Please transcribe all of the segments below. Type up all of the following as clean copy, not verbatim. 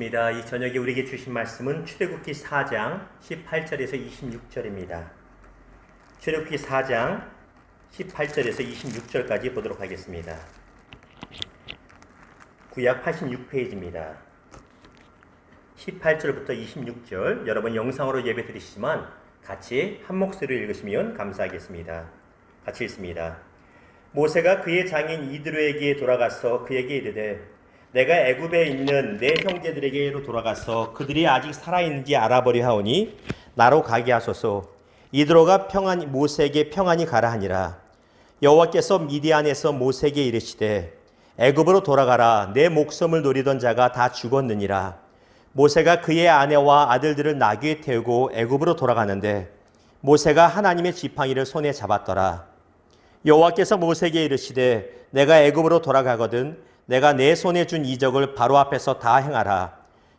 기도드리겠습니다. 이 저녁에 우리에게 주신 말씀은 출애굽기 4장 18절에서 26절입니다. 출애굽기 4장 18절에서 26절까지 보도록 하겠습니다. 구약 86페이지입니다. 18절부터 26절, 여러분 영상으로 예배 드리시지만 같이 한 목소리로 읽으시면 감사하겠습니다. 같이 읽습니다. 모세가 그의 장인 이드로에게 돌아가서 그에게 이르되 내가 애굽에 있는 내 형제들에게로 돌아가서 그들이 아직 살아있는지 알아보려 하오니 나로 가게 하소서. 이드로가 모세에게 평안히 가라 하니라. 여호와께서 미디안에서 모세에게 이르시되 애굽으로 돌아가라. 내 목숨을 노리던 자가 다 죽었느니라. 모세가 그의 아내와 아들들을 나귀에 태우고 애굽으로 돌아가는데 모세가 하나님의 지팡이를 손에 잡았더라. 여호와께서 모세에게 이르시되 내가 애굽으로 돌아가거든 내가 내 손에 준 이적을 바로 앞에서 다 행하라.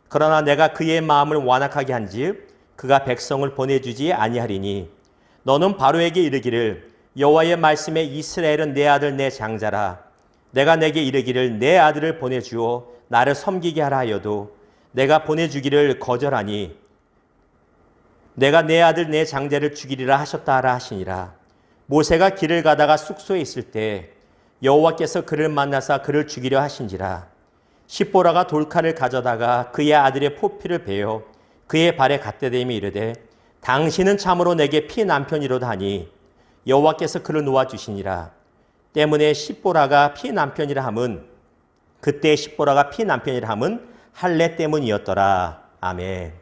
그러나 내가 그의 마음을 완악하게 한즉 그가 백성을 보내주지 아니하리니 너는 바로에게 이르기를 여호와의 말씀에 이스라엘은 내 아들 내 장자라. 내가 내게 이르기를 내 아들을 보내주어 나를 섬기게 하라 하여도 내가 보내주기를 거절하니 내가 내 아들 내 장자를 죽이리라 하셨다 하라 하시니라. 모세가 길을 가다가 숙소에 있을 때 여호와께서 그를 만나사 그를 죽이려 하신지라. 십보라가 돌칼을 가져다가 그의 아들의 포피를 베어 그의 발에 갖대대며 이르되 당신은 참으로 내게 피남편이로다 하니 여호와께서 그를 놓아주시니라. 때문에 십보라가 피남편이라 함은 그때 십보라가 피남편이라 함은 할례 때문이었더라. 아멘.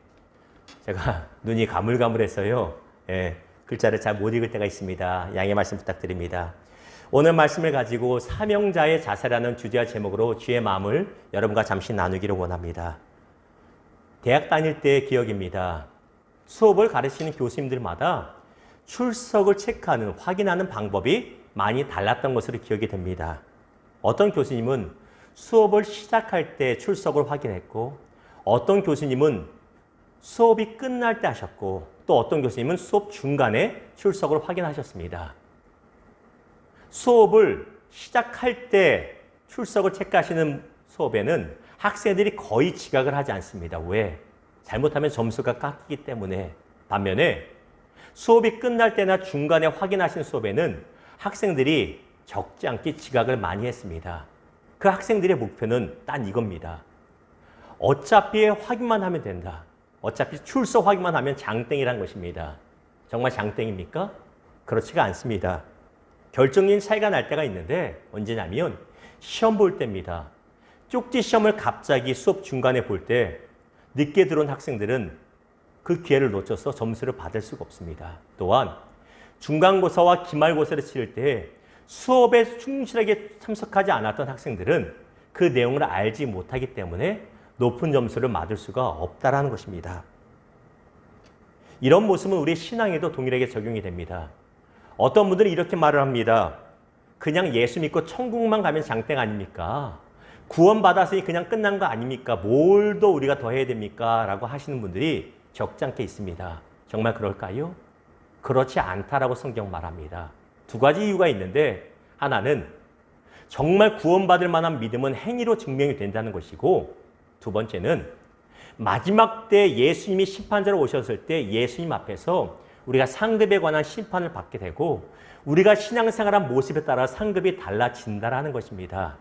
제가 눈이 가물가물해서요. 글자를 잘 못 읽을 때가 있습니다. 양해 말씀 부탁드립니다. 오늘 말씀을 가지고 사명자의 자세라는 주제와 제목으로 주의 마음을 여러분과 잠시 나누기를 원합니다. 대학 다닐 때의 기억입니다. 수업을 가르치는 교수님들마다 출석을 체크하는, 확인하는 방법이 많이 달랐던 것으로 기억이 됩니다. 어떤 교수님은 수업을 시작할 때 출석을 확인했고 어떤 교수님은 수업이 끝날 때 하셨고 또 어떤 교수님은 수업 중간에 출석을 확인하셨습니다. 수업을 시작할 때 출석을 체크하시는 수업에는 학생들이 거의 지각을 하지 않습니다. 왜? 잘못하면 점수가 깎이기 때문에. 반면에 수업이 끝날 때나 중간에 확인하신 수업에는 학생들이 적지 않게 지각을 많이 했습니다. 그 학생들의 목표는 딱 이겁니다. 어차피 확인만 하면 된다. 어차피 출석 확인만 하면 장땡이란 것입니다. 정말 장땡입니까? 그렇지가 않습니다. 결정적인 차이가 날 때가 있는데 언제냐면 시험 볼 때입니다. 쪽지 시험을 갑자기 수업 중간에 볼 때 늦게 들어온 학생들은 그 기회를 놓쳐서 점수를 받을 수가 없습니다. 또한 중간고사와 기말고사를 치를 때 수업에 충실하게 참석하지 않았던 학생들은 그 내용을 알지 못하기 때문에 높은 점수를 받을 수가 없다는 것입니다. 이런 모습은 우리 신앙에도 동일하게 적용이 됩니다. 어떤 분들은 이렇게 말을 합니다. 그냥 예수 믿고 천국만 가면 장땡 아닙니까? 구원받았으니 그냥 끝난 거 아닙니까? 뭘 더 우리가 더 해야 됩니까? 라고 하시는 분들이 적지 않게 있습니다. 정말 그럴까요? 그렇지 않다라고 성경 말합니다. 두 가지 이유가 있는데 하나는 정말 구원받을 만한 믿음은 행위로 증명이 된다는 것이고 두 번째는 마지막 때 예수님이 심판자로 오셨을 때 예수님 앞에서 우리가 상급에 관한 심판을 받게 되고 우리가 신앙생활한 모습에 따라 상급이 달라진다는 것입니다.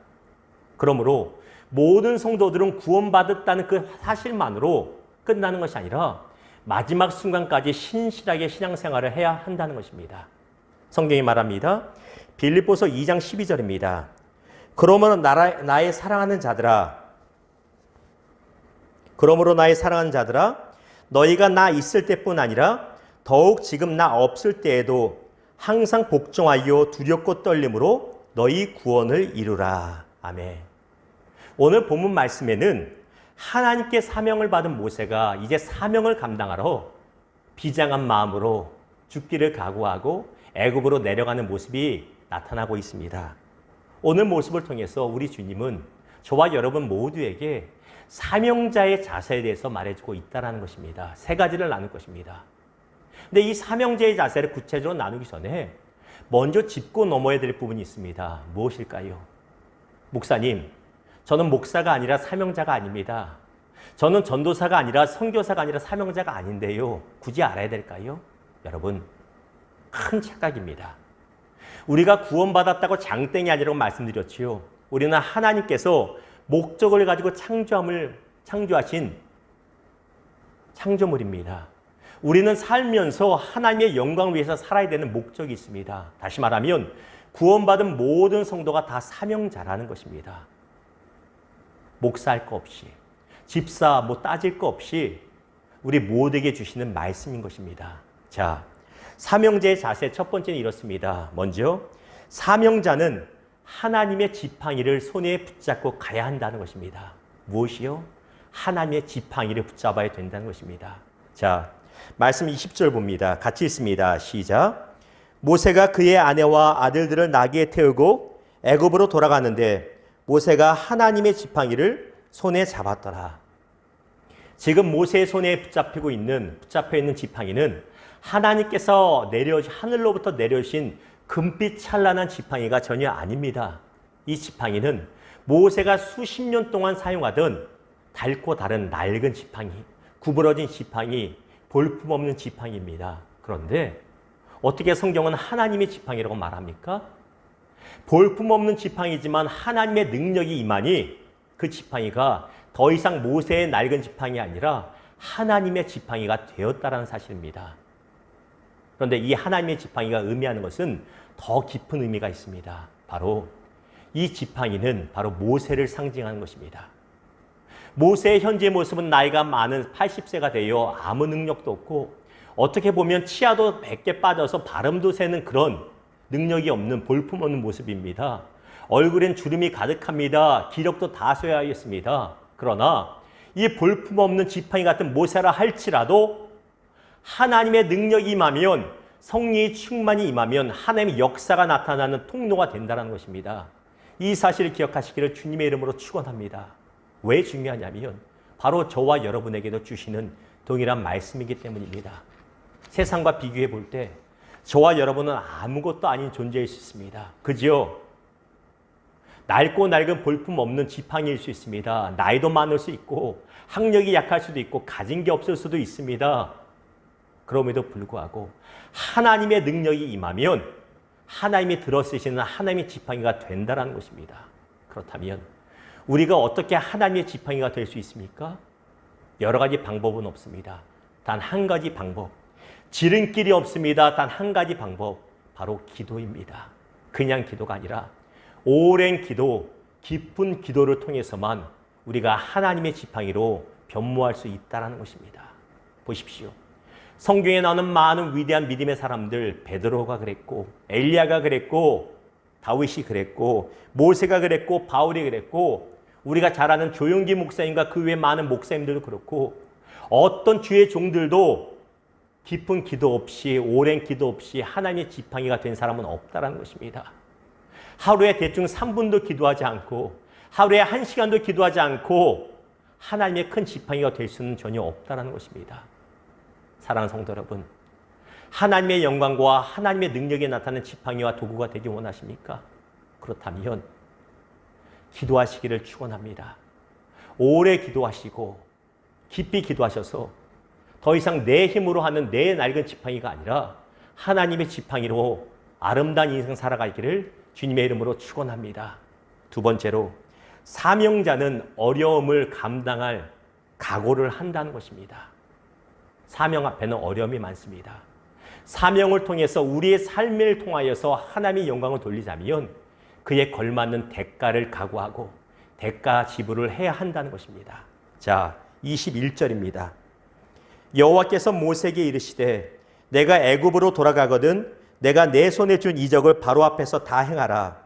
그러므로 모든 성도들은 구원받았다는 그 사실만으로 끝나는 것이 아니라 마지막 순간까지 신실하게 신앙생활을 해야 한다는 것입니다. 성경이 말합니다. 빌립보서 2장 12절입니다. 그러므로 나의 사랑하는 자들아 너희가 나 있을 때뿐 아니라 더욱 지금 나 없을 때에도 항상 복종하여 두렵고 떨림으로 너희 구원을 이루라. 아멘. 오늘 본문 말씀에는 하나님께 사명을 받은 모세가 이제 사명을 감당하러 비장한 마음으로 죽기를 각오하고 애굽으로 내려가는 모습이 나타나고 있습니다. 오늘 모습을 통해서 우리 주님은 저와 여러분 모두에게 사명자의 자세에 대해서 말해주고 있다는 것입니다. 세 가지를 나눌 것입니다. 근데 이 사명자의 자세를 구체적으로 나누기 전에 먼저 짚고 넘어야 될 부분이 있습니다. 무엇일까요? 목사님, 저는 목사가 아니라 사명자가 아닙니다. 저는 전도사가 아니라 선교사가 아니라 사명자가 아닌데요. 굳이 알아야 될까요? 여러분, 큰 착각입니다. 우리가 구원받았다고 장땡이 아니라고 말씀드렸지요. 우리는 하나님께서 목적을 가지고 창조하신 창조물입니다. 우리는 살면서 하나님의 영광을 위해서 살아야 되는 목적이 있습니다. 다시 말하면 구원받은 모든 성도가 다 사명자라는 것입니다. 목사할 거 없이, 집사 따질 거 없이 우리 모두에게 주시는 말씀인 것입니다. 자, 사명자의 자세 첫 번째는 이렇습니다. 먼저 사명자는 하나님의 지팡이를 손에 붙잡고 가야 한다는 것입니다. 무엇이요? 하나님의 지팡이를 붙잡아야 된다는 것입니다. 자, 말씀 20절 봅니다. 같이 읽습니다. 시작. 모세가 그의 아내와 아들들을 나귀에 태우고 애굽으로 돌아갔는데 모세가 하나님의 지팡이를 손에 잡았더라. 지금 모세의 손에 붙잡혀 있는 지팡이는 하나님께서 하늘로부터 내려오신 금빛 찬란한 지팡이가 전혀 아닙니다. 이 지팡이는 모세가 수십 년 동안 사용하던 닳고 다른 낡은 지팡이, 구부러진 지팡이, 볼품없는 지팡이입니다. 그런데 어떻게 성경은 하나님의 지팡이라고 말합니까? 볼품없는 지팡이지만 하나님의 능력이 임하니 그 지팡이가 더 이상 모세의 낡은 지팡이 아니라 하나님의 지팡이가 되었다는 사실입니다. 그런데 이 하나님의 지팡이가 의미하는 것은 더 깊은 의미가 있습니다. 바로 이 지팡이는 바로 모세를 상징하는 것입니다. 모세의 현재 모습은 나이가 많은 80세가 되어 아무 능력도 없고 어떻게 보면 치아도 100개 빠져서 발음도 새는 그런 능력이 없는 볼품없는 모습입니다. 얼굴엔 주름이 가득합니다. 기력도 다 쇠하였습니다. 그러나 이 볼품없는 지팡이 같은 모세라 할지라도 하나님의 능력이 임하면, 성령의 충만이 임하면 하나님의 역사가 나타나는 통로가 된다는 것입니다. 이 사실을 기억하시기를 주님의 이름으로 축원합니다. 왜 중요하냐면 바로 저와 여러분에게도 주시는 동일한 말씀이기 때문입니다. 세상과 비교해 볼 때 저와 여러분은 아무것도 아닌 존재일 수 있습니다. 그죠? 낡고 낡은 볼품 없는 지팡이일 수 있습니다. 나이도 많을 수 있고 학력이 약할 수도 있고 가진 게 없을 수도 있습니다. 그럼에도 불구하고 하나님의 능력이 임하면 하나님이 들어쓰시는 하나님의 지팡이가 된다는 것입니다. 그렇다면 우리가 어떻게 하나님의 지팡이가 될 수 있습니까? 여러 가지 방법은 없습니다. 단 한 가지 방법. 지름길이 없습니다. 단 한 가지 방법. 바로 기도입니다. 그냥 기도가 아니라 오랜 기도, 깊은 기도를 통해서만 우리가 하나님의 지팡이로 변모할 수 있다는 것입니다. 보십시오. 성경에 나오는 많은 위대한 믿음의 사람들, 베드로가 그랬고, 엘리야가 그랬고, 다윗이 그랬고, 모세가 그랬고, 바울이 그랬고, 우리가 잘 아는 조용기 목사님과 그 외 많은 목사님들도 그렇고, 어떤 주의 종들도 깊은 기도 없이, 오랜 기도 없이 하나님의 지팡이가 된 사람은 없다는 것입니다. 하루에 대충 3분도 기도하지 않고, 하루에 1시간도 기도하지 않고 하나님의 큰 지팡이가 될 수는 전혀 없다는 것입니다. 사랑하는 성도 여러분, 하나님의 영광과 하나님의 능력이 나타나는 지팡이와 도구가 되기 원하십니까? 그렇다면 기도하시기를 축원합니다. 오래 기도하시고 깊이 기도하셔서 더 이상 내 힘으로 하는 내 낡은 지팡이가 아니라 하나님의 지팡이로 아름다운 인생 살아가기를 주님의 이름으로 축원합니다. 두 번째로, 사명자는 어려움을 감당할 각오를 한다는 것입니다. 사명 앞에는 어려움이 많습니다. 사명을 통해서 우리의 삶을 통하여서 하나님의 영광을 돌리자면 그에 걸맞는 대가를 각오하고 대가 지불을 해야 한다는 것입니다. 자, 21절입니다. 여호와께서 모세에게 이르시되 내가 애굽으로 돌아가거든 내가 내 손에 준 이적을 바로 앞에서 다 행하라.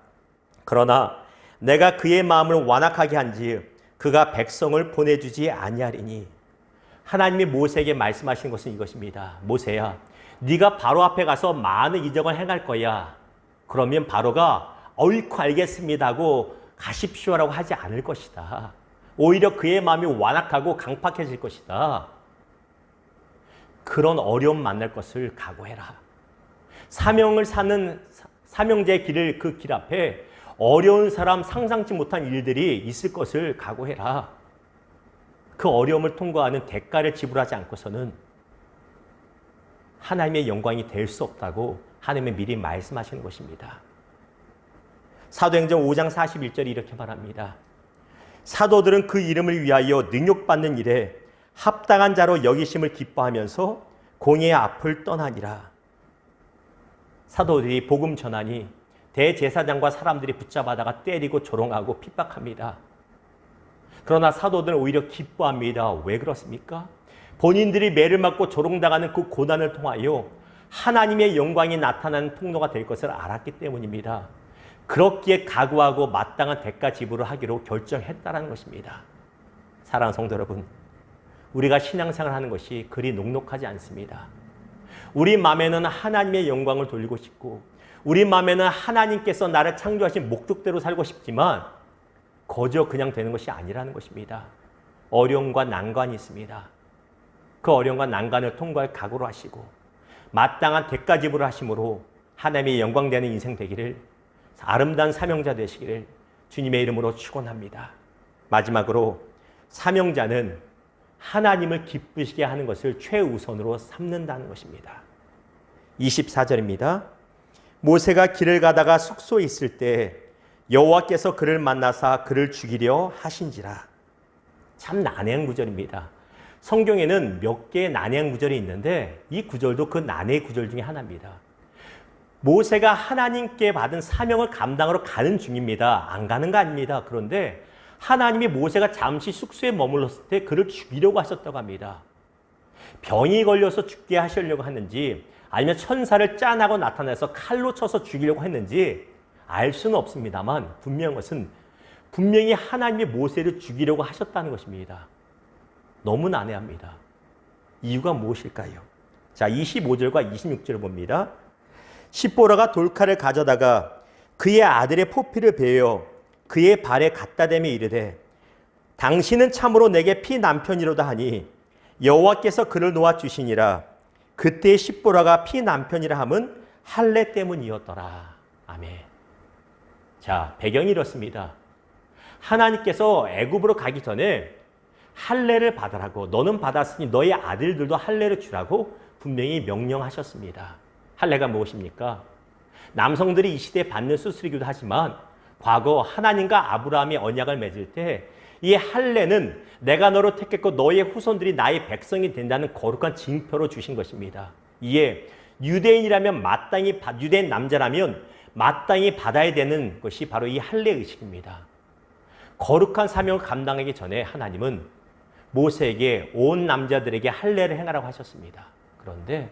그러나 내가 그의 마음을 완악하게 한즉 그가 백성을 보내주지 아니하리니. 하나님이 모세에게 말씀하신 것은 이것입니다. 모세야, 네가 바로 앞에 가서 많은 이적을 행할 거야. 그러면 바로가 옳고 알겠습니다 하고 가십시오라고 하지 않을 것이다. 오히려 그의 마음이 완악하고 강팍해질 것이다. 그런 어려움 만날 것을 각오해라. 사명을 사는 사명자의 길을, 그 길 앞에 어려운 사람, 상상치 못한 일들이 있을 것을 각오해라. 그 어려움을 통과하는 대가를 지불하지 않고서는 하나님의 영광이 될 수 없다고 하나님은 미리 말씀하시는 것입니다. 사도행전 5장 41절이 이렇게 말합니다. 사도들은 그 이름을 위하여 능욕받는 일에 합당한 자로 여기심을 기뻐하면서 공의의 앞을 떠나니라. 사도들이 복음 전하니 대제사장과 사람들이 붙잡아다가 때리고 조롱하고 핍박합니다. 그러나 사도들은 오히려 기뻐합니다. 왜 그렇습니까? 본인들이 매를 맞고 조롱당하는 그 고난을 통하여 하나님의 영광이 나타나는 통로가 될 것을 알았기 때문입니다. 그렇기에 각오하고 마땅한 대가 지불을 하기로 결정했다는 것입니다. 사랑하는 성도 여러분, 우리가 신앙생활을 하는 것이 그리 녹록하지 않습니다. 우리 마음에는 하나님의 영광을 돌리고 싶고 우리 마음에는 하나님께서 나를 창조하신 목적대로 살고 싶지만 거저 그냥 되는 것이 아니라는 것입니다. 어려움과 난관이 있습니다. 그 어려움과 난관을 통과할 각오를 하시고 마땅한 대가 지불을 하심으로 하나님의 영광되는 인생 되기를, 아름다운 사명자 되시기를 주님의 이름으로 축원합니다. 마지막으로 사명자는 하나님을 기쁘시게 하는 것을 최우선으로 삼는다는 것입니다. 24절입니다. 모세가 길을 가다가 숙소에 있을 때 여호와께서 그를 만나사 그를 죽이려 하신지라. 참 난해한 구절입니다. 성경에는 몇 개의 난해한 구절이 있는데 이 구절도 그 난해의 구절 중에 하나입니다. 모세가 하나님께 받은 사명을 감당하러 가는 중입니다. 안 가는 거 아닙니다. 그런데 하나님이 모세가 잠시 숙소에 머물렀을 때 그를 죽이려고 하셨다고 합니다. 병이 걸려서 죽게 하시려고 했는지 아니면 천사를 짠하고 나타나서 칼로 쳐서 죽이려고 했는지 알 수는 없습니다만 분명한 것은 분명히 하나님이 모세를 죽이려고 하셨다는 것입니다. 너무 난해합니다. 이유가 무엇일까요? 자, 25절과 26절을 봅니다. 십보라가 돌칼을 가져다가 그의 아들의 포피를 베어 그의 발에 갖다 대며 이르되 당신은 참으로 내게 피 남편이로다 하니 여호와께서 그를 놓아 주시니라. 그때 십보라가 피 남편이라 함은 할례 때문이었더라. 아멘. 자, 배경이 이렇습니다. 하나님께서 애굽으로 가기 전에 할례를 받으라고, 너는 받았으니 너의 아들들도 할례를 주라고 분명히 명령하셨습니다. 할례가 무엇입니까? 남성들이 이 시대에 받는 수술이기도 하지만 과거 하나님과 아브라함이 언약을 맺을 때 이 할례는 내가 너를 택했고 너의 후손들이 나의 백성이 된다는 거룩한 징표로 주신 것입니다. 이에 유대인이라면 마땅히, 유대인 남자라면 마땅히 받아야 되는 것이 바로 이 할례 의식입니다. 거룩한 사명을 감당하기 전에 하나님은 모세에게 온 남자들에게 할례를 행하라고 하셨습니다. 그런데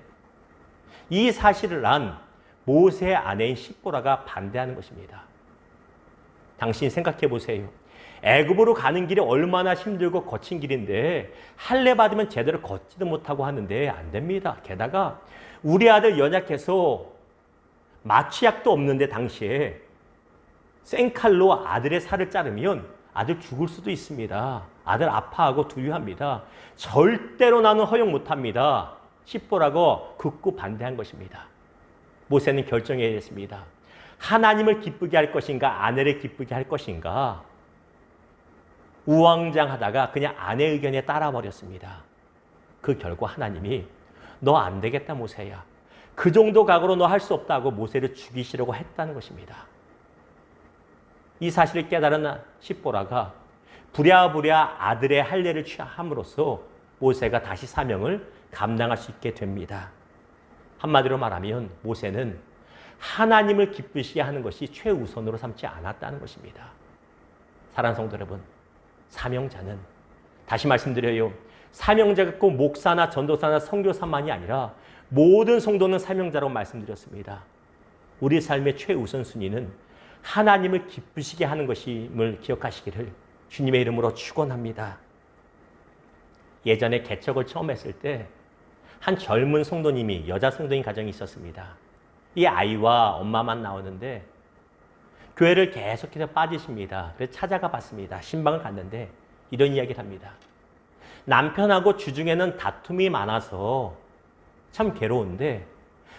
이 사실을 안 모세의 아내인 십보라가 반대하는 것입니다. 당신이 생각해 보세요. 애굽으로 가는 길이 얼마나 힘들고 거친 길인데 할례 받으면 제대로 걷지도 못하고 하는데 안 됩니다. 게다가 우리 아들 연약해서 마취약도 없는데 당시에 생칼로 아들의 살을 자르면 아들 죽을 수도 있습니다. 아들 아파하고 두유합니다. 절대로 나는 허용 못합니다. 십보라고 극구 반대한 것입니다. 모세는 결정해야 했습니다. 하나님을 기쁘게 할 것인가 아내를 기쁘게 할 것인가 우왕장하다가 그냥 아내 의견에 따라버렸습니다. 그 결과 하나님이 너 안 되겠다 모세야. 그 정도 각오로 너 할 수 없다고 모세를 죽이시려고 했다는 것입니다. 이 사실을 깨달은 십보라가 부랴부랴 아들의 할례를 취함으로써 모세가 다시 사명을 감당할 수 있게 됩니다. 한마디로 말하면 모세는 하나님을 기쁘시게 하는 것이 최우선으로 삼지 않았다는 것입니다. 사랑하는 성도 여러분, 사명자는 다시 말씀드려요. 사명자가 꼭 목사나 전도사나 선교사만이 아니라 모든 성도는 사명자라고 말씀드렸습니다. 우리 삶의 최우선 순위는 하나님을 기쁘시게 하는 것임을 기억하시기를 주님의 이름으로 축원합니다. 예전에 개척을 처음 했을 때 한 젊은 성도님이, 여자 성도인 가정이 있었습니다. 이 아이와 엄마만 나오는데 교회를 계속해서 빠지십니다. 그래서 찾아가 봤습니다. 신방을 갔는데 이런 이야기를 합니다. 남편하고 주중에는 다툼이 많아서 참 괴로운데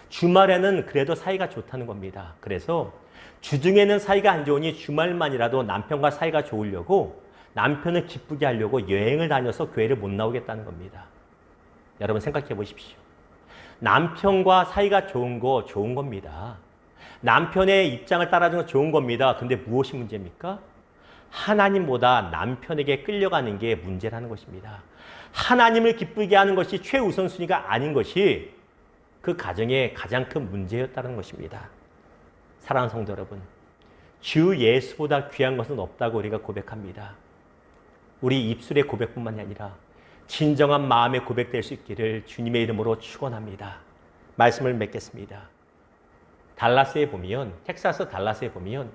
주말에는 그래도 사이가 좋다는 겁니다. 그래서 주중에는 사이가 안 좋으니 주말만이라도 남편과 사이가 좋으려고 남편을 기쁘게 하려고 여행을 다녀서 교회를 못 나오겠다는 겁니다. 여러분 생각해 보십시오. 남편과 사이가 좋은 거 좋은 겁니다. 남편의 입장을 따라주는 건 좋은 겁니다. 근데 무엇이 문제입니까? 하나님보다 남편에게 끌려가는 게 문제라는 것입니다. 하나님을 기쁘게 하는 것이 최우선순위가 아닌 것이 그 가정의 가장 큰 문제였다는 것입니다. 사랑하는 성도 여러분, 주 예수보다 귀한 것은 없다고 우리가 고백합니다. 우리 입술의 고백뿐만이 아니라 진정한 마음의 고백될 수 있기를 주님의 이름으로 축원합니다. 말씀을 맺겠습니다. 달라스에 보면, 텍사스 달라스에 보면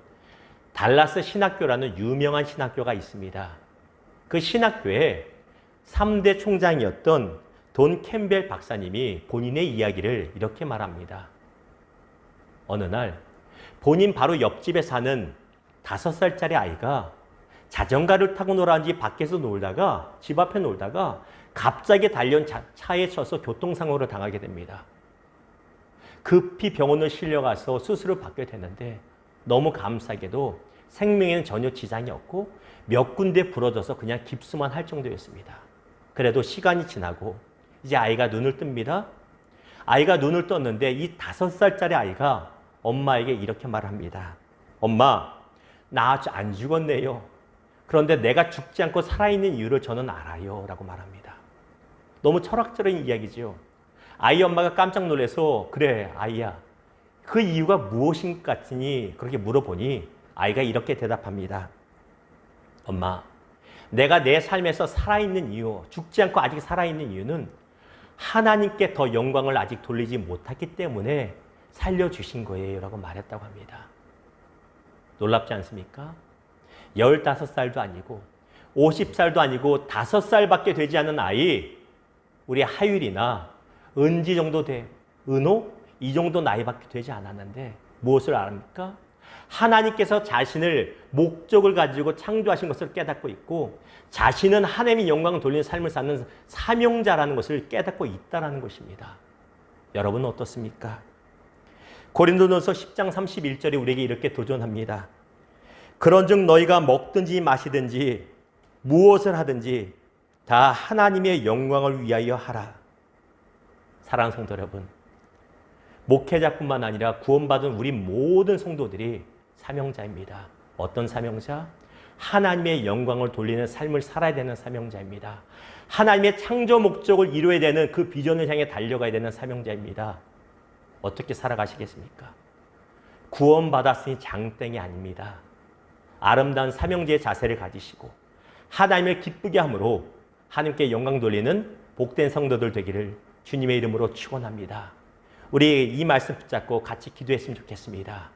달라스 신학교라는 유명한 신학교가 있습니다. 그 신학교에 3대 총장이었던 돈 캠벨 박사님이 본인의 이야기를 이렇게 말합니다. 어느 날 본인 바로 옆집에 사는 5살짜리 아이가 자전거를 타고 놀았는지 밖에서 놀다가 집 앞에 놀다가 갑자기 달려온 차에 쳐서 교통사고를 당하게 됩니다. 급히 병원을 실려가서 수술을 받게 되는데 너무 감사하게도 생명에는 전혀 지장이 없고 몇 군데 부러져서 그냥 깁스만 할 정도였습니다. 그래도 시간이 지나고 이제 아이가 눈을 뜹니다. 아이가 눈을 떴는데 이 5살짜리 아이가 엄마에게 이렇게 말합니다. 엄마, 나 아직 안 죽었네요. 그런데 내가 죽지 않고 살아있는 이유를 저는 알아요. 라고 말합니다. 너무 철학적인 이야기죠. 아이 엄마가 깜짝 놀라서 그래 아이야 그 이유가 무엇인 것 같으니 그렇게 물어보니 아이가 이렇게 대답합니다. 엄마, 내가 내 삶에서 살아있는 이유, 죽지 않고 아직 살아있는 이유는 하나님께 더 영광을 아직 돌리지 못했기 때문에 살려주신 거예요. 라고 말했다고 합니다. 놀랍지 않습니까? 15살도 아니고 50살도 아니고 5살밖에 되지 않은 아이, 우리 하율이나 은지 정도 돼, 은호? 이 정도 나이밖에 되지 않았는데 무엇을 압니까? 하나님께서 자신을 목적을 가지고 창조하신 것을 깨닫고 있고 자신은 하나님의 영광을 돌리는 삶을 사는 사명자라는 것을 깨닫고 있다는 것입니다. 여러분은 어떻습니까? 고린도전서 10장 31절에 우리에게 이렇게 도전합니다. 그런즉 너희가 먹든지 마시든지 무엇을 하든지 다 하나님의 영광을 위하여 하라. 사랑하는 성도 여러분, 목회자뿐만 아니라 구원받은 우리 모든 성도들이 사명자입니다. 어떤 사명자? 하나님의 영광을 돌리는 삶을 살아야 되는 사명자입니다. 하나님의 창조 목적을 이루어야 되는 그 비전을 향해 달려가야 되는 사명자입니다. 어떻게 살아가시겠습니까? 구원받았으니 장땡이 아닙니다. 아름다운 사명자의 자세를 가지시고 하나님을 기쁘게 함으로 하나님께 영광 돌리는 복된 성도들 되기를 주님의 이름으로 축원합니다. 우리 이 말씀 붙잡고 같이 기도했으면 좋겠습니다.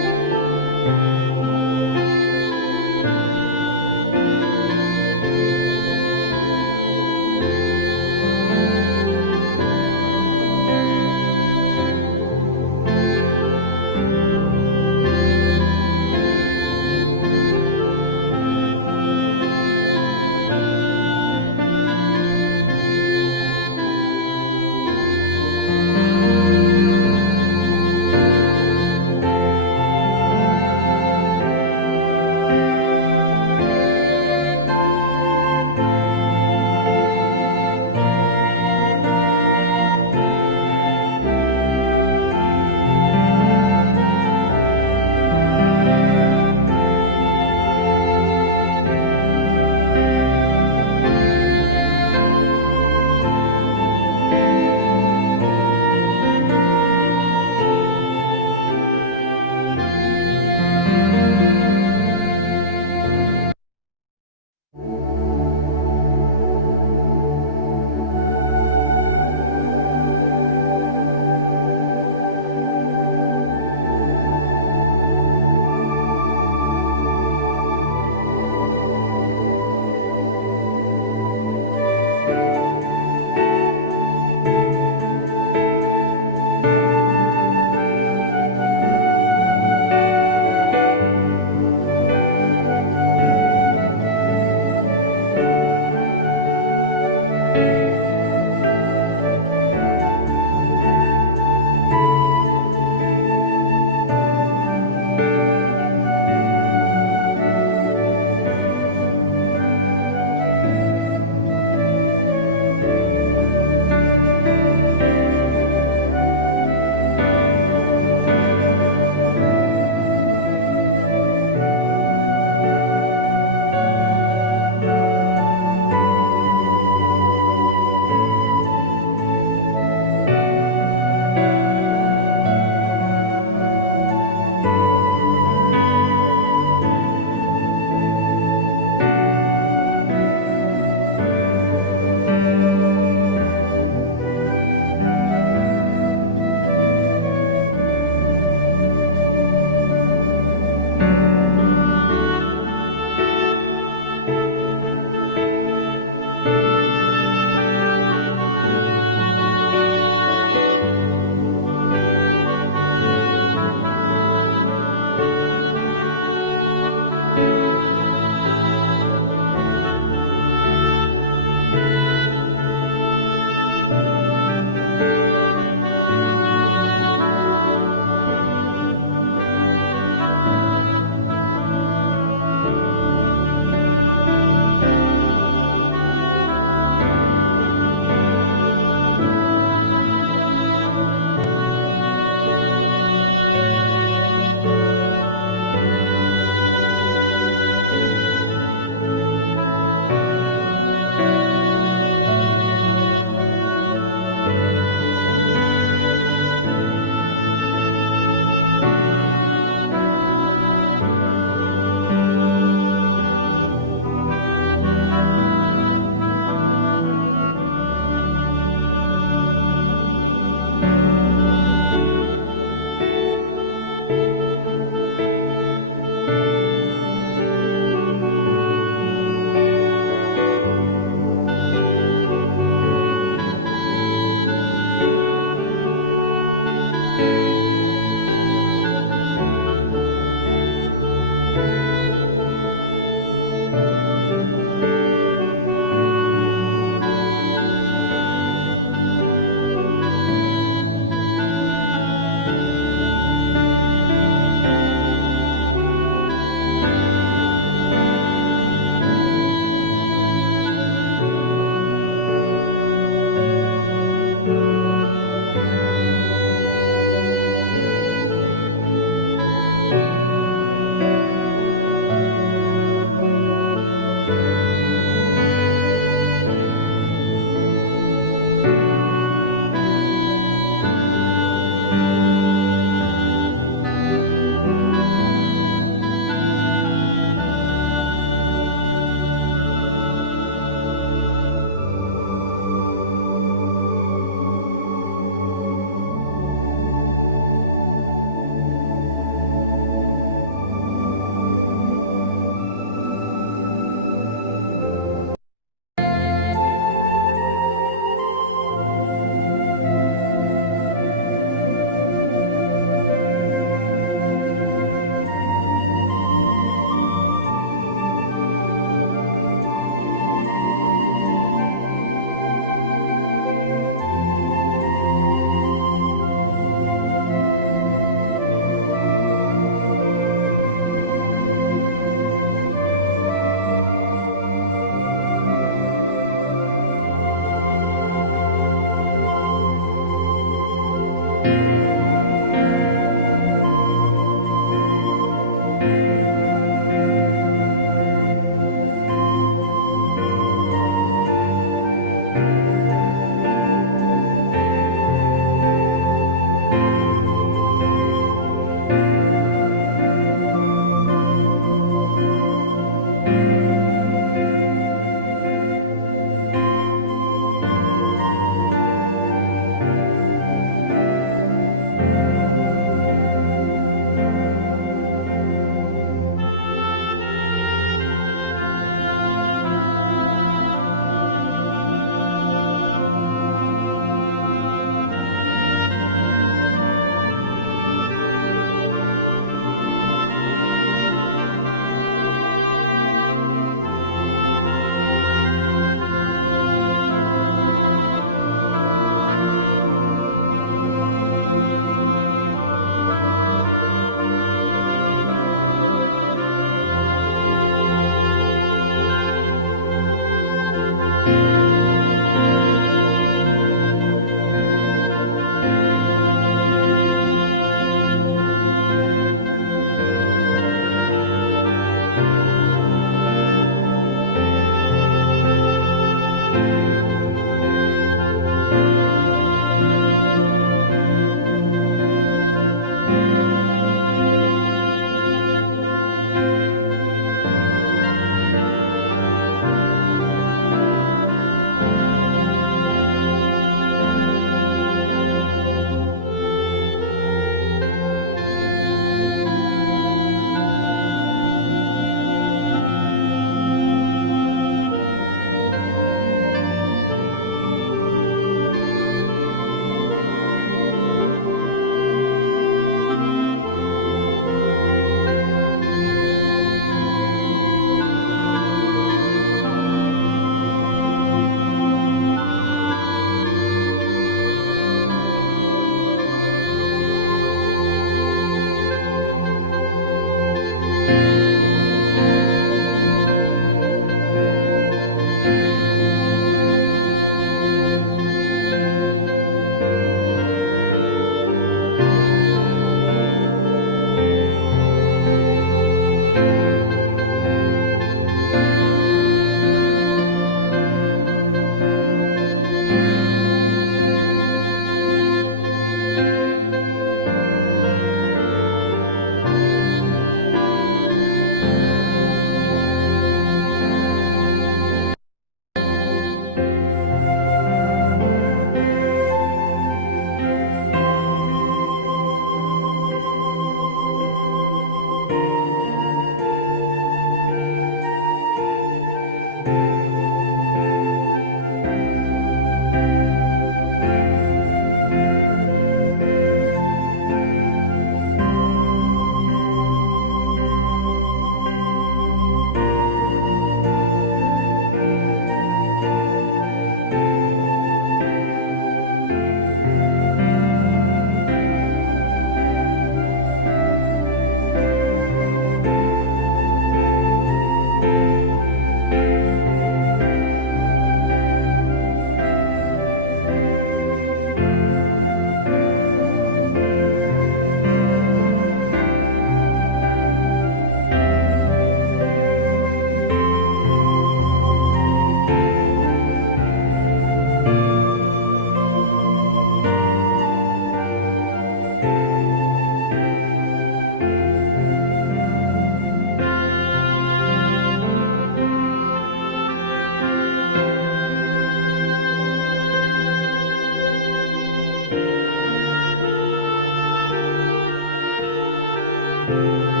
아멘.